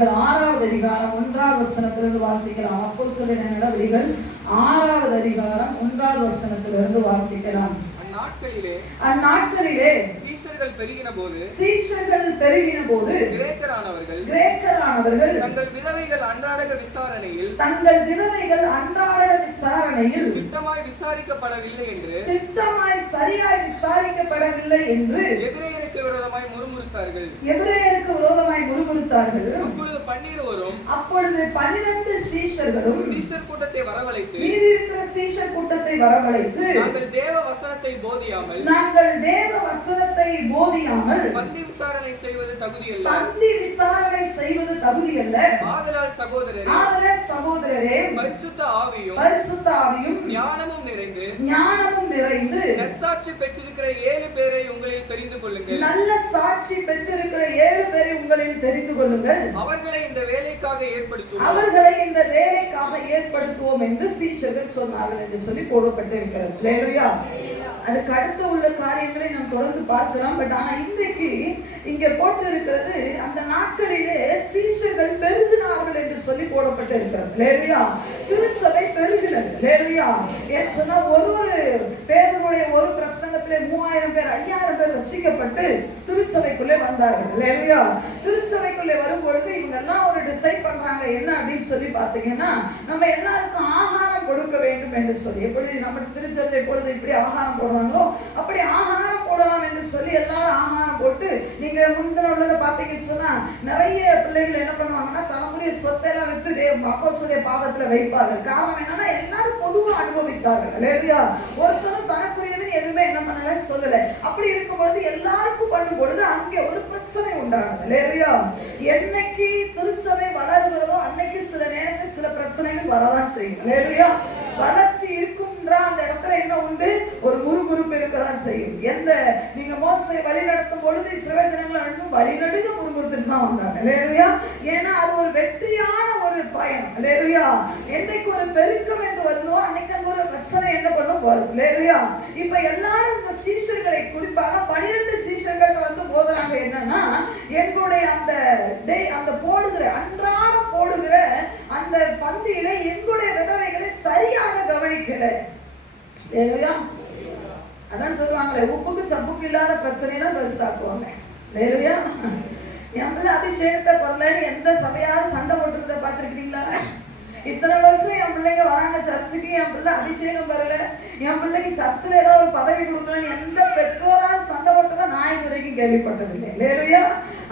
நடவடிக்கைகள் 6வது அதிகாரம் 1வது வசனத்திலிருந்து வாசிக்கலாம். அப்போஸ்தலர் நடவடிக்கைகள் 6வது அதிகாரம் 1வது வசனத்திலிருந்து வாசிக்கலாம். அந்நாட்களிலே சீஷர்கள் பெருகின போது கிரேக்கரானவர்கள் தங்கள் விதவைகள் அன்றாட விசாரணையில் திட்டமாய் சரியாய் விசாரிக்கப்படவில்லை என்று எபிரேயருக்கு விரோதமாய் முறுமுறுத்தார்கள். அப்பொழுது 12 சீஷர்களும் சீஷர் கூட்டத்தை வரவழைத்து மீதி இருக்கிற சீஷர் கூட்டத்தை வரவழைத்து நாங்கள் தேவ வசனத்தை போதியாமல் பந்தி விசாரணை செய்வது தகுதியல்ல. ஆதலால் சகோதரரே பரிசுத்த ஆவியும் ஞானமும் நிறைந்து நற்சாட்சி பெற்றிருக்கிற 7 பேரை உங்களில் தெரிந்து கொள்ளுங்கள். நல்ல சாட்சி பெற்றிருக்கிற 7 பேரை உங்களில் தெரிந்து கொள்ளுங்கள். அவர்களை இந்த வேலைக்காக ஏற்படுத்துவோம் என்று சீஷர்கள் சொன்னார்கள் என்று சொல்லி போடப்பட்டிருக்கிறது. அல்லேலூயா. அதுக்கு அடுத்து உள்ள காரியங்களை நாம் தொடர்ந்து பார்க்கலாம். பட் ஆனா இன்றைக்கு இங்க போட்டு இருக்கிறது அந்த நாட்களிலே சீஷர்கள் பெருகினார்கள் என்று சொல்லி போடப்பட்டு இருக்கிறது. அல்லேலூயா. திருச்சபை பெருகினது. அல்லேலூயா. ஏன் சொன்னா ஒரு பேதுருடைய ஒரு பிரசங்கத்திலே 3000 பேர் 5000 பேர் ரட்சிக்கப்பட்டு திருச்சபைக்குள்ளே வந்தார்கள். அல்லேலூயா. திருச்சபைக்குள்ளே வரும்பொழுது இவங்க எல்லாம் ஒரு டிசைட் பண்றாங்க என்ன அப்படின்னு சொல்லி பார்த்தீங்கன்னா, நம்ம எல்லாருக்கும் ஆகாரம் கொடுக்க வேண்டும் என்று சொல்லி, எப்படி நம்ம திருச்சபை பொழுது இப்படி ஆகாரம் போடுறாங்களோ அப்படி ஆகாரம் போடலாம் என்று சொல்லி எல்லாரும் ஆகாரம் போட்டு, நீங்க முந்தின உள்ளதை பார்த்தீங்கன்னு சொன்னா நிறைய பிள்ளைகள் என்ன பண்ணுவாங்கன்னா தலைமுறை சொத்தையெல்லாம் வித்து அப்போஸ்தலருடைய பாதத்துல வைப்பார்கள். காரணம் என்னன்னா எல்லாரும் பொதுவா அனுபவித்தார்கள். அல்லேலூயா. ஒருத்தரும் தனக்குரியதுன்னு எதுவுமே என்ன பண்ணல சொல்லல. அப்படி இருக்கும் பொழுது எல்லாருக்கும் பண்ணும் பொழுது அங்கே ஒரு பிரச்சனை உண்டானது. அல்லேலூயா. என்னைக்கு திருச்சபை வளருகிறதோ அன்னைக்கு சில நேரங்கள் சில பிரச்சனைகள் வரதான் செய்யும். அல்லேலூயா. வளர்ச்சி இருக்கும்ன்ற அந்த இடத்துல என்ன உண்டு, ஒரு முறுமுறுப்பு இருக்கதான் செய்யும். எந்த நீங்க மோசை வழி நடத்தும் பொழுது இஸ்ரவேல் ஜனங்கள் வழிநடுக முறுமுறுத்துட்டு தான் வந்தாங்க. அல்லேலூயா. ஏன்னா அது ஒரு வெற்றியான ஒரு பயணம். அல்லேலூயா. என்னைக்கு ஒரு பெருக்கம் என்று வருதோ அன்னைக்கு அந்த ஒரு பிரச்சனை என்ன பண்ணும் வரும். அல்லேலூயா. இப்ப எல்லாரும் இந்த சீஷர்களை குறிப்பாக 12 சீஷர்கள் வந்து போதுறாங்க என்னன்னா, எங்களுடைய அந்த போடுகிற அன்றாடம் போடுகிற அந்த பந்தியில எங்களுடைய விதவைகளை சரியாக கவனிக்கல. அல்லேலூயா. அதான் சொல்லுவாங்களே, உப்புக்கு சப்புக்கு இல்லாத பிரச்சனை தான் பெருசாக்குவாங்க. அல்லேலூயா. என் பிள்ளை அபிஷேகத்தை வரலன்னு எந்த சபையாவது சண்டை போட்டுருக்கத பார்த்துருக்கீங்களா? இத்தனை வருஷம் என் பிள்ளைங்க வராங்க சர்ச்சுக்கு, என் பிள்ளை அபிஷேகம் பெறல, என் பிள்ளைக்கு சர்ச்சில் ஏதோ ஒரு பதவி கொடுக்கலன்னு எந்த பெற்றோரால் சண்டை போட்டதை நான் இது வரைக்கும் கேள்விப்பட்டதில்லை. இல்லையா?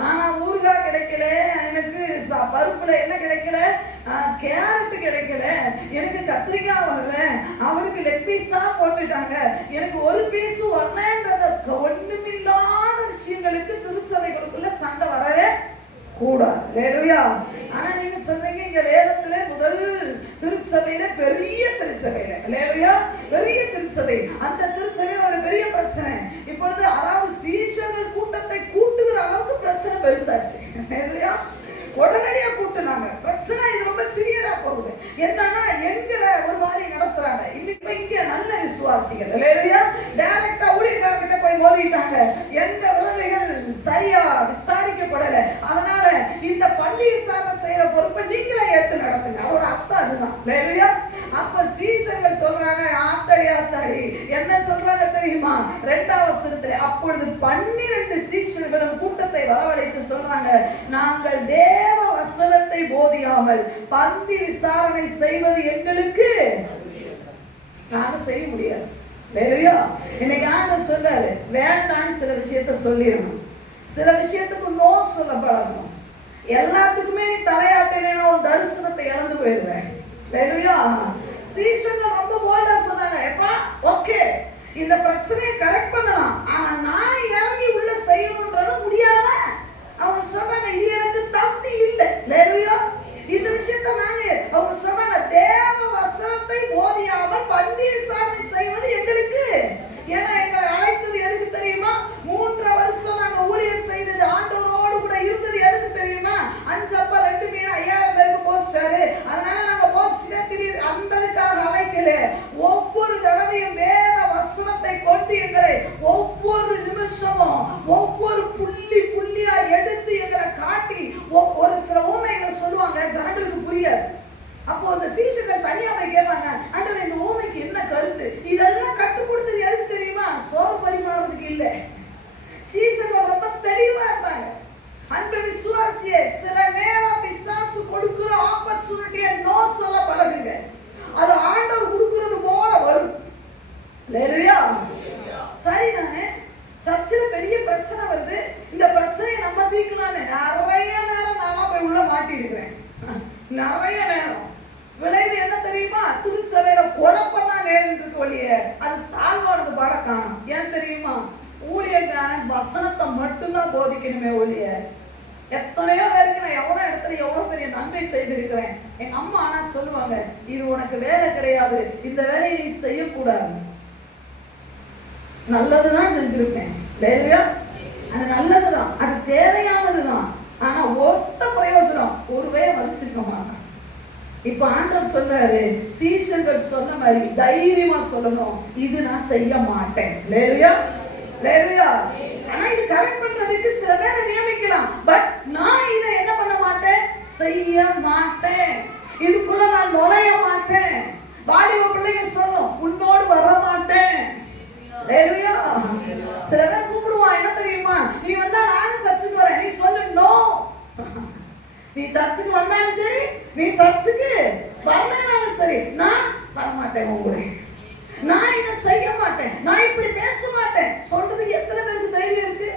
ஆனா ஊறுகாய் கிடைக்கல, எனக்கு பருப்புல என்ன கிடைக்கல, கேரட் கிடைக்கல, எனக்கு கத்திரிக்காய் வரல, அவனுக்கு லெக் பீஸா போட்டுட்டாங்க, எனக்கு ஒரு பீஸும் வரலன்றத ஒண்ணுமில்லாத விஷயங்களுக்கு திருச்சபைகளுக்குள்ள சண்டை வரவே கூடாது. அல்லேலூயா. ஆனா நீங்க சொன்னீங்க இங்க வேதத்துல முதல் திருச்சபையில பெரிய திருச்சபையில, அல்லேலூயா, பெரிய திருச்சபை, அந்த திருச்சபையில ஒரு பெரிய பிரச்சனை. இப்பொழுது அதாவது சீஷர்கள் கூட்டத்தை கூட்டுகிற அளவுக்கு பிரச்சனை பெருசாச்சு. அல்லேலூயா. உடனடியா கூட்டுனாங்க. பிரச்சனை இது ரொம்ப சிறியரா போகுது. என்னன்னா எங்களை ஒரு மாதிரி நடத்துறாங்க. இன்னைக்கு இங்க நல்ல விசுவாசிகள் இல்லையா டைரக்டா ஊழியக்காரர்கிட்ட போய் மோதிட்டாங்க. எந்த விதவைகள் சரியா விசாரிக்கப்படல. அதனால இந்த பள்ளி விசாரணை செய்யற பொறுப்பை நீங்களே ஏத்து நடத்துங்க. அதோட அர்த்தம் அதுதான் இல்லையா. அப்ப சீஷர்கள் சொல்றாங்க, ஆத்தாடி என்ன சொல்றாங்க தெரியுமா? 2வது வசனத்துல, அப்பொழுது 12 சீஷர்களும் கூட்டத்தை வரவழைத்து சொல்றாங்க, நாங்கள் தேவ வசனத்தை போதியாமல் பந்தி விசாரணை செய்வது எங்களுக்கு நாங்க செய்ய முடியாது. இன்னைக்கு ஆண்டவர் சொல்றாரு, வேண்டான்னு சில விஷயத்த சொல்லிடணும், சில விஷயத்துக்கு நோ சொல்ல பழகணும். எல்லாத்துக்குமே நீ தலையாட்டினா உன் தரிசனத்தை இழந்து போயிடுவேன். சீஷர்கள் ரொம்ப போல்டா சொன்னாங்க, எப்பா ஓகே இந்த பிரச்சனையை கரெக்ட் பண்ணலாம், ஆனா நான் இறங்கி உள்ள செய்யணும்ன்றது முடியாத. அவங்க சொன்னாங்க, இது எனக்கு தகுதி இல்லை. இந்த விஷயத்த நாங்க அவங்க சொன்னாங்க, தேவ வசனத்தை போதியாமல் பந்தி விசாரணை செய்வது எங்களுக்கு. ஏன்னா எங்களை அழைத்தது எதுக்கு தெரியுமா? 3 வருஷம் நாங்க ஊழியர் செய்தது, ஆண்டவரோடு கூட இருந்தது எதுக்கு தெரியுமா? 5 அப்ப 2 மீன் 5000 பேருக்கு போஸ்டாரு. அதனால நாங்க போஸ்டே திடீர் அந்ததுக்காக அழைக்கல. ஒவ்வொரு தடவையும் வேத வசனத்தை கொண்டு எங்களை ஒவ்வொரு நிமிஷமும் ஒவ்வொரு புள்ளி புள்ளியா எடுத்து எங்களை காட்டி ஒரு சில உண்மைகளை சொல்லுவாங்க, ஜனங்களுக்கு புரியாது. அப்போ அந்த சீஷர்கள் தனியா போய் கேட்பாங்க, ஆண்டவரே இந்த ஊமைக்கு என்ன கருத்து? இதெல்லாம் கற்றுக் கொடுத்தது எதுக்கு தெரியுமா? சோறு பரிமாறதுக்கு இல்ல. சீஷர்கள் ரொம்ப தெளிவா இருந்தாங்க. அன்பு விசுவாசியே, சில நேரம் பிசாசு கொடுக்கிற ஆப்பர்ச்சுனிட்டியை நோ சொல்ல பழகுங்க. அது ஆண்டவர் கொடுக்கிறது போல வரும். அல்லேலூயா. சரிதானே? சர்ச்சில் பெரிய பிரச்சனை வருது, இந்த பிரச்சனையை நம்ம தீர்க்கலான்னு நிறைய நேரம் நான் போய் உள்ள மாட்டிருக்கிறேன். நிறைய நேரம் விளைவு என்ன தெரியுமா? திருச்சபையில குழப்பம் தான் நேர்ந்துருக்கு ஒழிய அது சால்வானது பாட காணும். ஏன் தெரியுமா? ஊழியக்காரன் வசனத்தை மட்டும்தான் போதிக்கணுமே ஒழிய, எத்தனையோ பேருக்கு நான் எவ்வளவு இடத்துல எவ்வளவு பெரிய நன்மை செய்திருக்கிறேன். எங்க அம்மா ஆனா சொல்லுவாங்க, இது உனக்கு வேலை கிடையாது, இந்த வேலையை நீ செய்யக்கூடாது. நல்லதுதான் செஞ்சிருப்பேன் இல்லையா? அது நல்லதுதான், அது தேவையானதுதான். ஆனா ஒத்த பிரயோஜனம் ஒருவே மதிச்சிருக்க மாட்டான். இப்ப ஆண்டவர் சொல்றாரு, சீஷர்கள் சொன்ன மாதிரி தைரியமா சொல்லணும், இது நான் செய்ய மாட்டேன். இல்லையா? இல்லையா? ஆனா இது கரெக்ட் பண்றதுக்கு சில பேரை நியமிக்கலாம். பட் நான் இதை என்ன பண்ண மாட்டேன், செய்ய மாட்டேன். இதுக்குள்ள நான் நுழைய மாட்டேன். வாலிப பிள்ளைங்க சொல்லும், உன்னோடு வர மாட்டேன். இல்லையா? சில பேர் கூப்பிடுவான், என்ன தெரியுமா? நீ வந்தா நானும் சர்ச்சுக்கு வரேன். நீ சொல்லு, நோ. நீ சர்ச்சுக்கு வந்தாலும் சரி, நீ சர்ச்சுக்கு வரலனாலும் சரி, நான் வரமாட்டேன். உங்களை நான் இதை செய்ய மாட்டேன், நான் இப்படி பேச மாட்டேன். சொல்றதுக்கு எத்தனை பேருக்கு தைரியம் இருக்கு?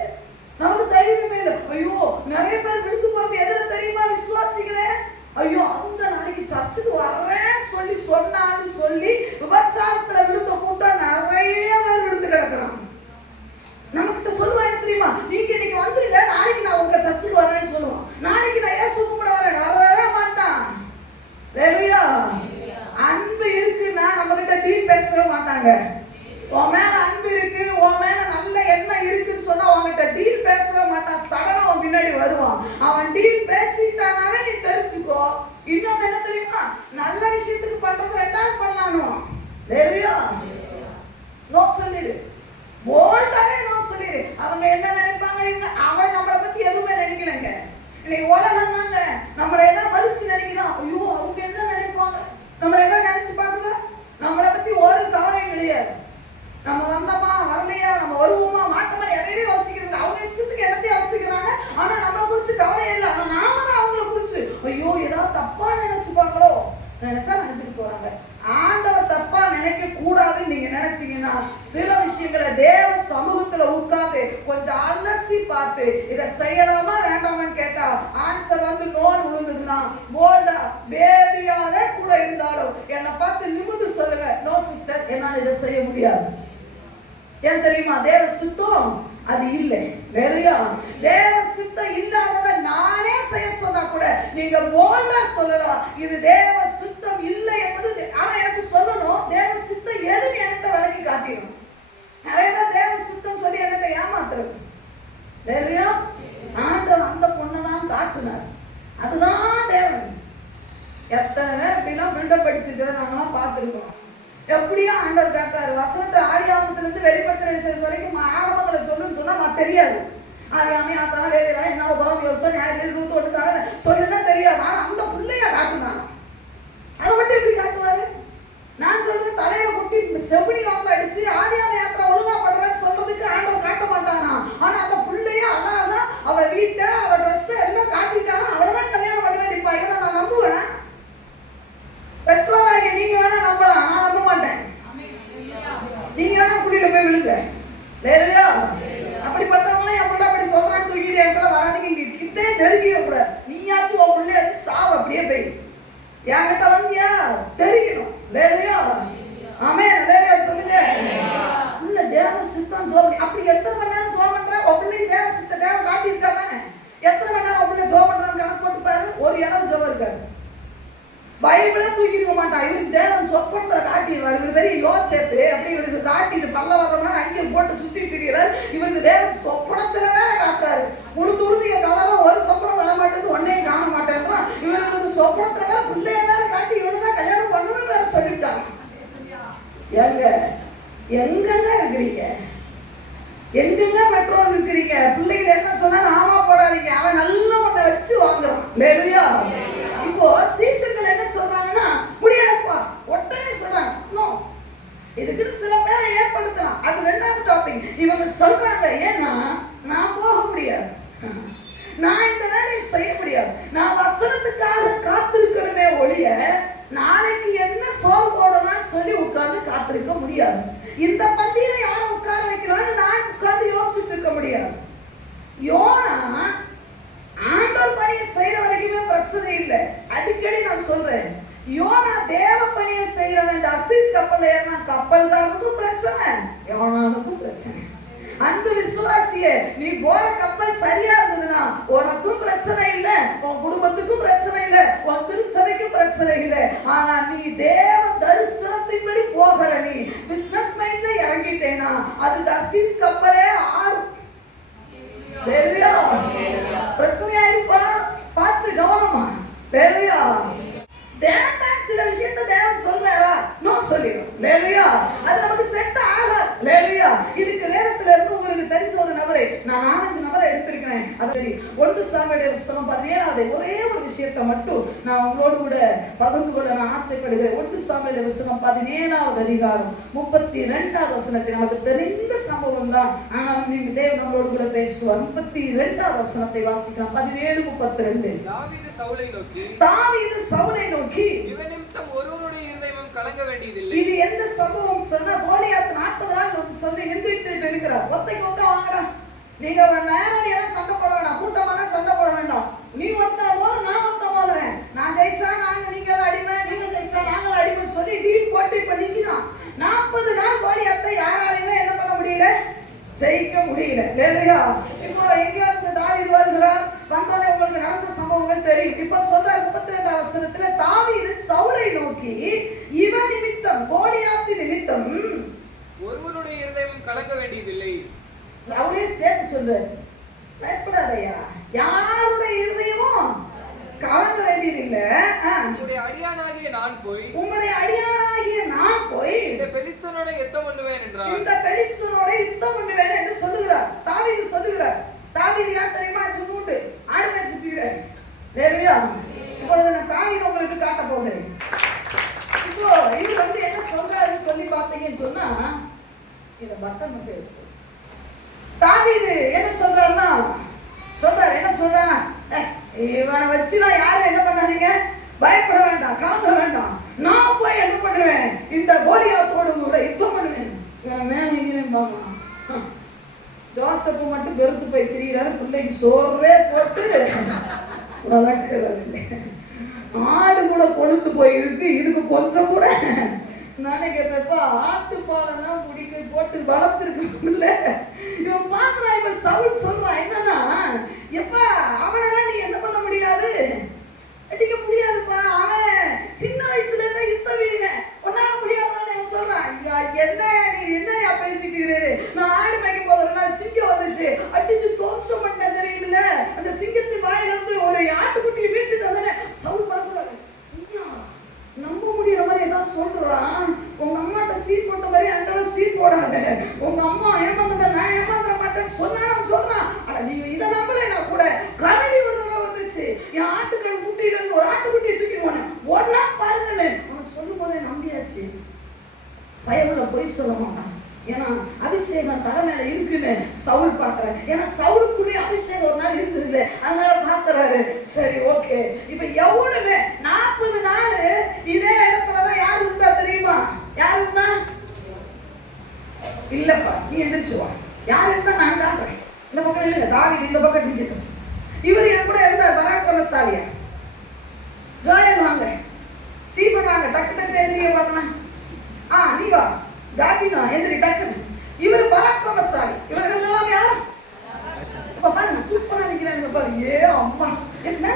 நமக்கு தைரியமே இல்லை. ஐயோ, நிறைய பேர் விடுத்து போறது எதுல தெரியுமா? விசுவாசிகளே, ஐயோ அந்த நாளைக்கு சர்ச்சுக்கு வர்றேன்னு சொல்லி சொன்னான்னு சொல்லி விபச்சாரத்துல விழுந்த கூட்டம் நிறைய பேர் விடுத்து கிடக்குறான். நம்மகிட்ட சொல்லுவான், என்ன தெரியுமா? நீங்க இன்னைக்கு வந்துருங்க, நாளைக்கு நான் உங்க சர்ச்சுக்கு வரேன்னு சொல்லுவான். நாளைக்கு நான் ஏசு கும்பிட வரேன், வரவே மாட்டான். இல்லையா? அன்பு இருக்குன்னா நம்ம கிட்ட டீல் பேசவே மாட்டாங்க. உன் மேல அன்பு இருக்கு, உன் மேல நல்ல எண்ணம் இருக்குன்னு சொன்னா உன்கிட்ட டீல் பேசவே மாட்டான். சடனா அவன் பின்னாடி வருவான். அவன் டீல் பேசிட்டானாவே நீ தெரிஞ்சுக்கோ. இன்னொன்னு என்ன தெரியுமா? நல்ல விஷயத்துக்கு பண்றது ரெண்டாவது பண்ணலானும். இல்லையா? நோ சொல்லிடு, போல்டாவே நோ சொல்லிடு. அவங்க என்ன நினைப்பாங்க? அவன் நம்மளை பத்தி எதுவுமே நினைக்கலங்க. இன்னைக்கு உலகம் தாங்க நம்மளை ஏதாவது மதிச்சு நினைக்குதான். ஐயோ அவங்க என்ன நினைப்பாங்க, நம்மளை ஏதாவது நினைச்சு பாக்குதா? நம்மளை பத்தி ஒரு கவலையும் கிடையாது. நம்ம வந்தோமா வரலையா, நம்ம வருவோமா மாட்டோமா எதையுமே யோசிக்கிறது. அவங்க இஷ்டத்துக்கு என்னத்தையும் வச்சுக்கிறாங்க. ஆனா நம்மளை குறிச்சு கவலை இல்லை. ஆனா நாம தான் அவங்கள குறிச்சு ஐயோ ஏதாவது தப்பா நினைச்சுப்பாங்களோ நினைச்சா நினைச்சிட்டு போறாங்க. ஆண்டவர் தப்பா நினைக்க கூடாதுன்னு நீங்க நினைச்சீங்கன்னா சில விஷயங்களை தேவ சமூகத்துல உட்கார்ந்து கொஞ்சம் அலசி பார்த்து இதை செய்யலாமா வேண்டாமான்னு கேட்டா ஆன்சர் வந்து நோன் விழுந்ததுன்னா போல்டா பேபியாவே கூட இருந்தாலும் என்னை பார்த்து நிமிர்ந்து சொல்லுங்க, நோ சிஸ்டர், என்னால இதை செய்ய முடியாது. ஏன் தெரியுமா? தேவ சுத்தம் அது இல்லை. வேலையா? தேவ சுத்தம் இல்லாதத நானே செய்ய சொன்னா கூட நீங்க போல்டா சொல்லலாம், இது தேவ சுத்தம் இல்லை என்பது. ஆனா எனக்கு சொல்லணும், தேவ சுத்தம் எதுன்னு என்கிட்ட விலகி காட்டிடும். நிறைய பேர் தேவ சுத்தம் சொல்லி என்கிட்ட ஏமாத்துறது. வேலையா? ஆண்டவர் அந்த பொண்ணதான் காட்டுனார், அதுதான் தேவன். எத்தனை பேர் அப்படிலாம் பில்டப் படிச்சிருக்கிறத நாங்களாம் பார்த்துருக்கோம். எப்படியும் ஆண்டவர் காட்டாரு. வசனத்தை ஆதியாகமத்துல இருந்து வெளிப்படுத்துற விசேஷம் வரைக்கும் ஆகமங்களை சொல்லுன்னு சொன்னா தெரியாது. ஆதியாகமம், யாத்திரா, லேவியரா, என்ன உபாகம், யோசுவா, நியாயத்தீர்ப்பு, ரூத், ஒன்று சாக சொல்லுன்னா தெரியாது. ஆனா அந்த பிள்ளைய காட்டுனா அதை மட்டும் எப்படி காட்டுவாரு? நான் சொல்றேன், தலையை கொட்டி செவனி வாங்கல அடிச்சு ஆதியாகம யாத்திரா ஒழுங்கா பண்றேன்னு சொல்றதுக்கு ஆண்டவர் காட்ட மாட்டானா? ஆனா அந்த பிள்ளைய அழகா அவ வீட்டை அவ ட்ரெஸ் எல்லாம் காட்டிட்டானா அவளதான் கல்யாணம் பண்ண வேண்டிப்பா. இவனை நான் நம்புவேன். பெற்றோராகிய நீங்க வேணா நம்பலாம், நான் நம்ப மாட்டேன். நீங்க வேணா குடியில போய் விழுங்க. வேலையா? அப்படிப்பட்டவங்களே என் பிள்ளை அப்படி சொல்றான்னு தூக்கிட்டு என்கிட்ட வராதுக்கு இங்க கிட்டே நெருங்கிட கூடாது. நீயாச்சும் உன் பிள்ளைய சாவு அப்படியே போய் என்கிட்ட வந்தியா தெரிக்கணும். வேலையா? ஆமென். வேலையா சொல்லுங்க. உள்ள தேவ சுத்தம் ஜோம். அப்படி எத்தனை மணி நேரம் ஜோம் பண்ற? உன் பிள்ளைக்கு தேவ சுத்த தேவ காட்டி இருக்கா தானே? எத்தனை மணி நேரம் உன் பிள்ளை ஜோம் பண்றான்னு கணக்கு போட்டு பாரு. ஒரு இளவு ஜோம் இருக்காது. பைபிளே தூக்கி இருக்க மாட்டான். இவருக்கு தேவன் சொப்பனத்தை காட்டிடுவார். இவரு பெரிய யோசேப்பு அப்படி இவருக்கு காட்டிட்டு பல்ல வரணும்னு அங்கே போட்டு சுத்தி திரிகிறார். இவருக்கு தேவன் சொப்பனத்துல வேற காட்டுறாரு. உடுத்து உடுத்து என் கதறம் ஒரு சொப்பனம் வர மாட்டேங்குது, ஒன்னையும் காண மாட்டேன்றான். இவருக்கு சொப்பனத்துல வேற பிள்ளைய வேற காட்டி இவனுதான் கல்யாணம் பண்ணணும்னு வேற சொல்லிட்டான். எங்க எங்கங்க இருக்கிறீங்க? எங்கெங்க பெட்ரோல் இருக்கிறீங்க? பிள்ளைகள் என்ன சொன்னா ஆமா போடாதீங்க, அவன் நல்ல ஒன்றை வச்சு வாங்குறான். இல்லையா? இப்போ இப்போ சீஷர்கள் என்ன சொல்றாங்கன்னா, முடியாதுப்பா உடனே சொல்றாங்க. நோ, இதுக்கு சில பேரை ஏற்படுத்தலாம், அது ரெண்டாவது டாபிக். இவங்க சொல்றாங்க, ஏன்னா நான் போக முடியாது, நான் இந்த வேலையை செய்ய முடியாது, நான் வசனத்துக்காக காத்திருக்கணுமே ஒழிய நாளைக்கு என்ன சோறு போடலாம்னு சொல்லி உட்கார்ந்து காத்திருக்க முடியாது. இந்த பந்தியில யாரும் உட்கார வைக்கலாம்னு நான் உட்கார்ந்து யோசிச்சுட்டு இருக்க முடியாது. யோனா ஆண்டவர் பணியை செய்யற வரைக்குமே பிரச்சனை இல்லை. அடிக்கடி நான் சொல்றேன், யோனா தேவ பணியை செய்யறவன். இந்த அசீஸ் கப்பல்ல ஏறினா கப்பல்காரனுக்கும் பிரச்சனை, யோனாவுக்கும் பிரச்சனை. அந்த விசுவாசியே, நீ போற கப்பல் சரியா இருந்ததுன்னா உனக்கும் பிரச்சனை இல்லை, உன் குடும்பத்துக்கும் பிரச்சனை இல்லை, உன் திருச்சபைக்கும் பிரச்சனை இல்லை. ஆனா நீ தேவ தரிசனத்தின்படி போகிற, நீ பிசினஸ் மைண்ட்ல இறங்கிட்டேனா அது தர்சீஸ் கப்பலே ஆடும். பிரச்சனையா இருப்பா, பார்த்து கவனமா. வேண்டாம் சில விஷயத்தை தேவன் சொல்றாரா, நோ சொல்லிடும். அது நமக்கு செட் ஆகாது. இதுக்கு வேதத்துல இருந்து உங்களுக்கு தெரிஞ்ச ஒரு நபரை நான் 4 நபரை எடுத்திருக்கிறேன். அது 1 சாமுவேல் 17 ஒரே ஒரு விஷயத்தை மட்டும் நான் உங்களோடு கூட பகிர்ந்து கொள்ள நான் ஆசைப்படுகிறேன். 1 சாமுவேல் 17 அதிகாரம் 32 வசனத்தை நமக்கு தெரிந்த சம்பவம் தான், ஆனால் நீங்க தேவன் நம்மளோடு கூட பேசுவார். 32 வசனத்தை வாசிக்கலாம். 17:32. தாவீது சவுலை நோக்கி இவன் நிமித்தம் ஒருவனுடைய இருதயமும் கலங்க வேண்டியதில்லை. இது எந்த சம்பவம் சொன்னா, கோலியாத் 40 நாள் சொல்லி நிந்திட்டு இருக்கிறார். ஒத்தைக்கு ஒத்த வாங்கடா, நீங்க நேரடியெல்லாம் சண்டை போட வேண்டாம், கூட்டமான சண்டை போட வேண்டாம். நீ ஒத்த போது நான் ஒத்த போதுறேன், நான் ஜெயிச்சா நீங்க அடிமை, நீங்க ஜெயிச்சா நாங்கள் அடிமை சொல்லி டீல் போட்டு இப்ப நிக்கிறான். 40 நாள் கோலியாத்தை யாராலையுமே என்ன பண்ண முடியல, ஜெயிக்க முடியல. இப்போ எங்க இருந்து தாவீது வருகிறார், வந்தோடனே உங்களுக்கு நடந்த சம்பவங்கள் தெரியும். இப்ப சொல்ற 32 வசனத்துல தாவீது சவுலை நோக்கி இவன் நிமித்தம், கோலியாத் நிமித்தம் ஒருவனுடைய இருதயமும் கலங்க வேண்டியதில்லை. சவுலே சேர்த்து சொல்லு, பயப்படாதயா, யாருடைய இருதயமும் கலங்க வேண்டியதில்லை. உங்களுடைய அடியானாகிய நான் போய் இந்த பெலிஸ்தனோட யுத்தம் பண்ணுவேன் என்றார். இந்த பெலிஸ்தனோட யுத்தம் பண்ணுவேன் என்று சொல்லுகிறார். தாவீது சொல்லுகிறார். தாவீது யார் தெரியுமா? சுமூட்டு ஆடு மேய்ச்சிட்டு. இப்பொழுது நான் தாவீது உங்களுக்கு காட்ட போகிறேன். இப்போ இவர் என்ன சொல்றாருன்னு சொல்லி பார்த்தீங்கன்னு சொன்னா, இத பட்டன் மட்டும் எடுத்து தாவீது என்ன சொல்றாருன்னா, என்ன சொல்றானா, இவனை வச்சுலாம் யாரும் என்ன பண்ணாதீங்க, பயப்பட வேண்டாம், கலங்க வேண்டாம், நான் போய் என்ன பண்ணுவேன், இந்த கோலியாத்தோடு கூட யுத்தம் பண்ணுவேன். மேல இங்கேயும் பார்க்கலாம், ஜோசப்பு மட்டும் பெருத்து போய் திரிகிறாரு, பிள்ளைக்கு சோறே போட்டு வளர்க்கிறது. ஆடு கூட கொழுத்து போயிருக்கு, இதுக்கு கொஞ்சம் கூட நினைக்கிறப்ப ஆட்டு பாலனா முடிக்க போட்டு வளர்த்துருக்கணும்ல. இவன் பாக்குறான், இப்ப சவுல் சொல்றான் என்னன்னா, எப்ப அவனெல்லாம் நீ என்ன பண்ண முடியாது, அடிக்க முடியாதுப்பா, அவன் சின்ன வயசுல இருந்த யுத்த வீரன், உன்னால முடியாதுன்னு இவன் சொல்றான். என்ன நீ என்னையா பேசிட்டு இருக்கிறாரு, நான் ஆடு மேய்க்கும் போது ஒரு நாள் சிங்கம் வந்துச்சு, அடிச்சு தோம்சம் பண்ண தெரியுமில்ல, அந்த சிங்கத்தின் வாயில இருந்து ஒரு ஆட்டுக்குட்டியை வீட்டுட்டு வந்தேன். சவுல் பாக்குறாரு, நம்ப முடியற மாதிரி ஏதாவது சொல்றான். உங்க அம்மாட்ட சீட் போட்ட மாதிரி அண்டால சீட் போடாத, உங்க அம்மா ஏமாந்துட்ட, நான் ஏமாந்துட மாட்டேன்னு சொன்னாலும் சொல்றான். ஆனா நீங்க இதை நம்பலைன்னா கூட கரடி ஒரு தடவை வந்துச்சு, என் ஆட்டுக்கள் குட்டியில இருந்து ஒரு ஆட்டுக்குட்டியை தூக்கிட்டு போனேன், ஒன்னா பாருங்கன்னு அவன் சொல்லும் போதே நம்பியாச்சு. பயவுல போய் சொல்ல மாட்டான், ஏன்னா அபிஷேகம் தலை மேல இருக்குன்னு சவுல் பாக்குறேன். ஏன்னா சவுலுக்குள்ளே அபிஷேகம் ஒரு நாள் இருந்தது இல்லை, அதனால பாக்குறாரு. சரி ஓகே, இப்ப எவ்வளவு 40 நாள் இதே இடத்துலதான் யாரு இருந்தா தெரியுமா? யாரு இருந்தா? இல்லப்பா நீ எந்திரிச்சுவா, யாரு இருந்தா நான் காட்டுறேன். இந்த பக்கம் இல்லைங்க, தாவீது இந்த பக்கம் நிக்கட்டும். இவர் என் கூட இருந்தார், பராக்கிரமசாலியா. ஜோயல் வாங்க, சீபன் வாங்க, டக்கு டக்கு எதிரியை பார்க்கலாம். நீ வா காட்டினா எந்திரி டக்குன்னு. இவர் பராக்கிரமசாலி, இவர்கள் எல்லாம் யார்? பாருங்க சூப்பரா நிக்கிறாங்க பாரு. ஏ அம்மா என்ன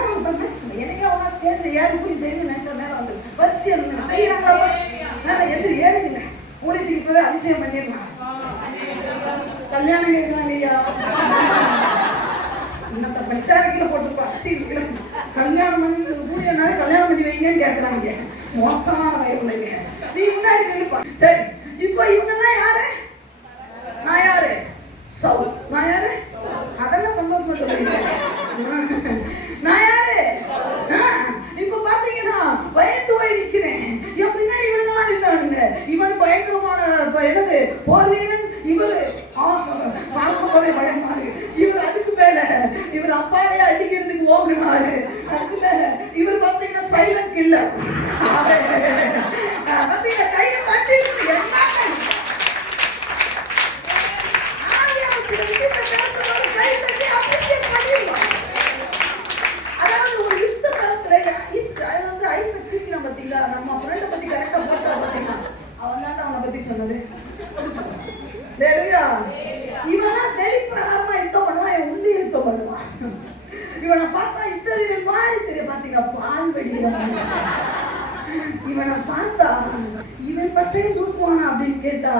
எனக்கு அவனா ஸ்டேஜ்ல ஏறி இப்படி ஜெயின்னு நினைச்ச நேரம் வந்து வரிசையா தெரியுறாங்களா? நான் எதிரி ஏறிங்க மூலிகைக்கு போய் அபிஷேகம் பண்ணிடலாம். கல்யாணம் கேட்கலாங்க ஐயா, இன்னத்த பச்சாரிக்கில போட்டுப்பா, கல்யாணம் பண்ணி கூடியனாவே கல்யாணம் பண்ணி வைங்கன்னு கேட்கறாங்க. மோசமான வயவுலைங்க, நீ முன்னாடி நின்னுப்பா. சரி, இப்ப இவங்கெல்லாம் யாரு? நான் யாரு? சவுல். நான் யாரு? அதெல்லாம் சந்தோஷமா சொல்லிருக்கேன். நான் யாரு? இப்ப பாத்து என்னது போர் வீரன் இவரு பார்க்கும் போதே பயமா இருக்கு. இவர் அதுக்கு மேல இவர் அப்பாவே அடிக்கிறதுக்கு ஓடுனாரு. அதுக்கு மேல இவர் பாத்தீங்கன்னா சைலண்ட் கில்லர். பாத்தீங்கன்னா கையை தட்டி சில விஷயத்தை பேசும்போது கை தட்டி அப்ரிஷியேட் பண்ணிடுவாங்க. அதாவது ஒரு யுத்த காலத்துல ஐசக் சிரிக்கிறான் பாத்தீங்களா, நம்ம ஃப்ரெண்டை பத்தி கரெக்டா போட்டா பாத்தீங்களா, அவன் தான் அவனை பத்தி சொன்னது. இவன் வெளிப்பிரகாரமா யுத்தம் பண்ணுவான், இவன் உள்ளே யுத்தம் பண்ணுவான். இவனை பார்த்தா இத்தனை மாதிரி தெரியும் பாத்தீங்களா, பால் வெடிக்கிறான். இவனை பார்த்தா இவன் பட்டையை தூக்குவானா அப்படின்னு கேட்டா,